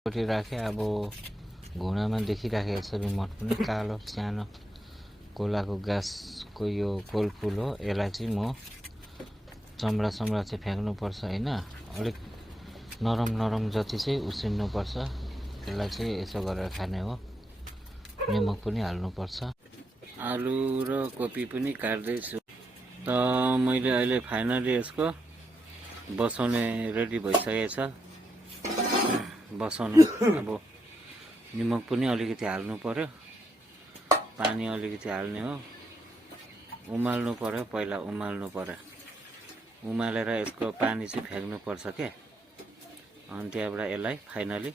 पट्टि राखेँ। अब घुँडामा देखिराखेको छ रिमोट पनि कालो सानो कोलाको गाँसको यो कोलफुल हो। यसलाई चाहिँ म चमडा चाहिँ फ्याँक्नुपर्छ होइन, अलिक नरम जति चाहिँ उसिन्नुपर्छ। त्यसलाई चाहिँ यसो गरेर खाने हो। निमक पनि हाल्नुपर्छ। आलु र कोपी पनि काट्दैछु। त मैले अहिले फाइनली यसको बसाउने रेडी भइसकेको छ। बसाउनु अब निमक पनि अलिकति हाल्नु पर्यो, पानी अलिकति हाल्ने हो, उमाल्नु पर्यो। पहिला उमाल्नु पर्यो, उमालेर यसको पानी चाहिँ फ्याँक्नु पर्छ के। अनि त्यहाँबाट यसलाई फाइनली